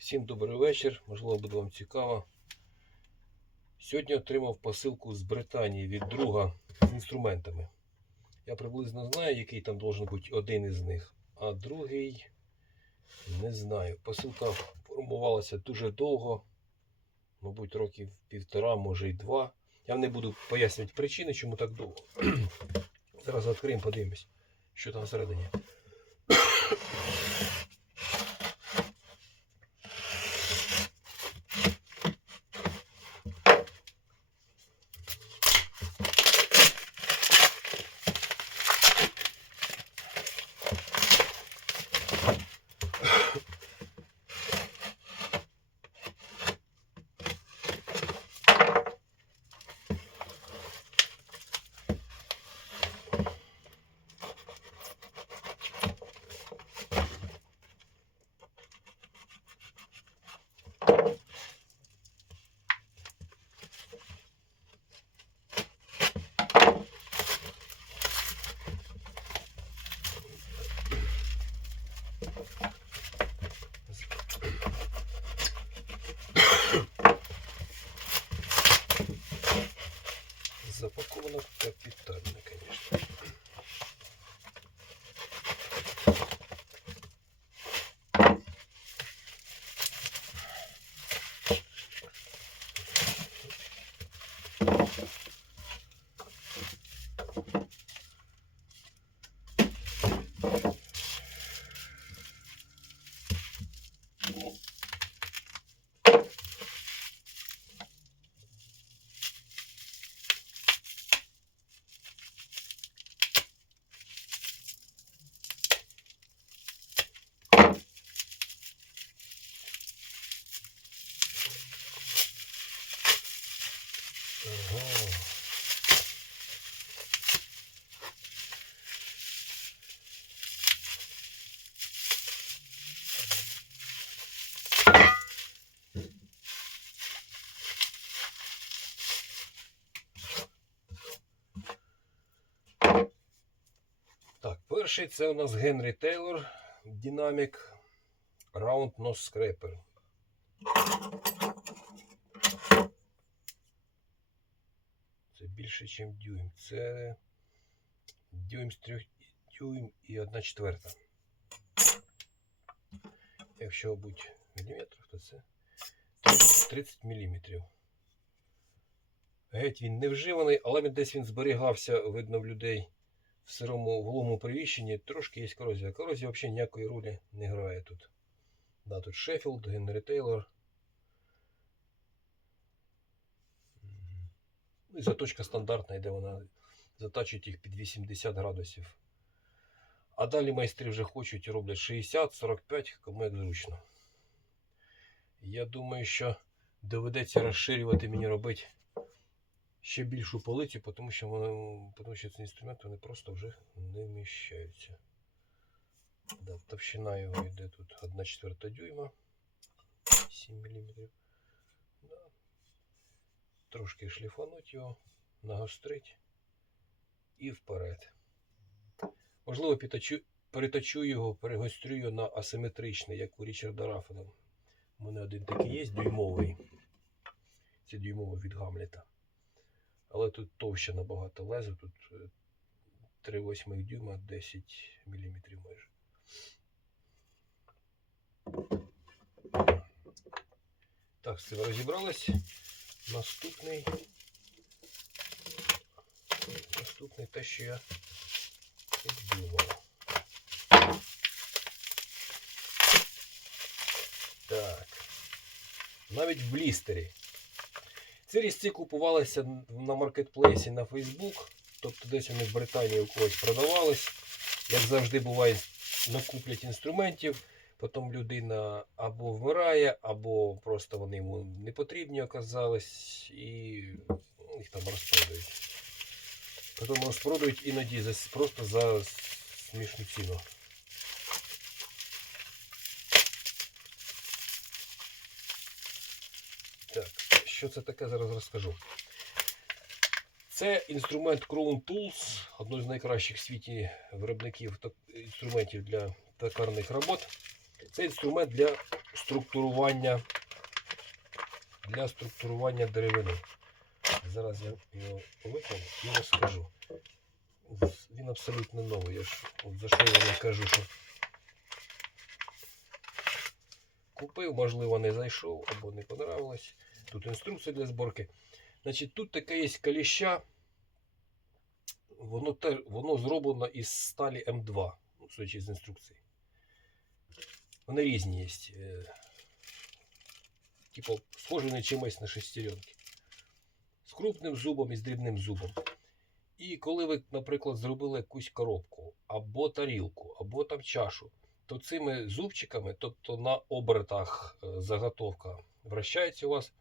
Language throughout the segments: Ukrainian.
Всім добрий вечір. Можливо, буде вам цікаво. Сьогодні отримав посилку з Британії від друга з інструментами. Я приблизно знаю, який там должен бути один із них, а другий не знаю. Посилка формувалася дуже довго, мабуть, років півтора, може й два. Я не буду пояснювати причини, чому так довго. Зараз відкриємо, подивимось, що там всередині. Перший це у нас Генрі Тейлор Dynamic Round Nose Scraper. Це більше, ніж дюйм. Це дюйм з 3 дюйм і 1 четверта. Якщо будь міліметрів, то це 30 міліметрів. Геть він не вживаний, але десь він зберігався, видно, в людей в сирому вологому приміщенні. Трошки є корозія. Корозія взагалі ніякої ролі не грає тут. Да, тут Шеффілд, Генрі Тейлор. Ну і заточка стандартна, де вона затачують їх під 80 градусів. А далі майстри вже хочуть і роблять 60, 45, кому як зручно. Я думаю, що доведеться розширювати мені робити ще більшу полицю, тому що, воно, тому що ці інструменти вони просто вже не вміщаються. Да, товщина його йде тут 1 четверта дюйма, 7 мм. Да. Трошки шліфануть його, нагострить і вперед. Можливо, підточу, переточу його, перегострю його на асиметричний, як у Річарда Раффена. У мене один такий є, дюймовий. Це дюймовий від Гамлета. Але тут товще набагато лезо, тут 3,8 дюйма, 10 мм майже. Так, з цим розібрались. Наступний. Наступний те, що я і думав. Так. Навіть в блістері. Ці різці купувалися на маркетплейсі на Facebook. Тобто десь вони в Британії у когось продавались. Як завжди буває, накуплять інструментів, потім людина або вмирає, або просто вони йому не потрібні оказались і їх там розпродають. Потім розпродають іноді просто за смішну ціну. Так, що це таке, зараз розкажу. Це інструмент Crown Tools, ододин з найкращих в світі виробників інструментів для токарних робот. Це інструмент для структурування, для структурування деревини. Зараз я його викладу і розкажу. Він абсолютно новий. Я ж от за що я вам кажу, що купив, можливо, не зайшов або не понравилось. Тут інструкція для зборки. Значить, тут таке є каліща. Воно, те, воно зроблено із сталі М2, ну, судячи з інструкції. Вони різні є. Е, типу, схожі на чимось на шестеренки. З крупним зубом і з дрібним зубом. І коли ви, наприклад, зробили якусь коробку, або тарілку, або там чашу, то цими зубчиками, тобто на обертах е, заготовка вращається у вас,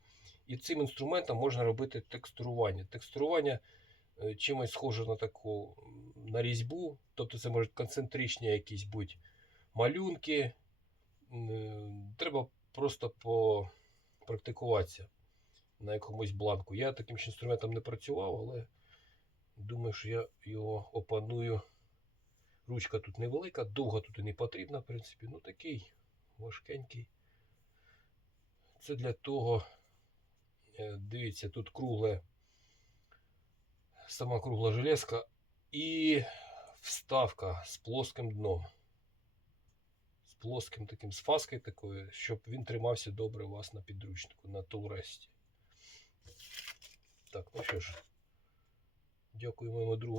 і цим інструментом можна робити текстурування. Текстурування е, чимось схоже на таку на різьбу, тобто це можуть концентричні якісь бути малюнки. Е, Треба просто попрактикуватися на якомусь бланку. Я таким ж інструментом не працював, але думаю, що я його опаную. Ручка тут невелика, довго тут і не потрібна, в принципі. Ну такий важкенький. Це для того, дивіться, тут кругле, сама кругла железка і вставка з плоским дном. З плоским таким, з фаскою такою, щоб він тримався добре у вас на підручнику, на толресті. Так, ну що ж. Дякую моєму другу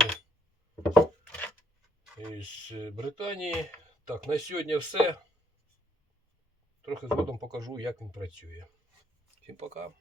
із е, Британії. Так, на сьогодні все. Трохи згодом покажу, як він працює. Всім пока.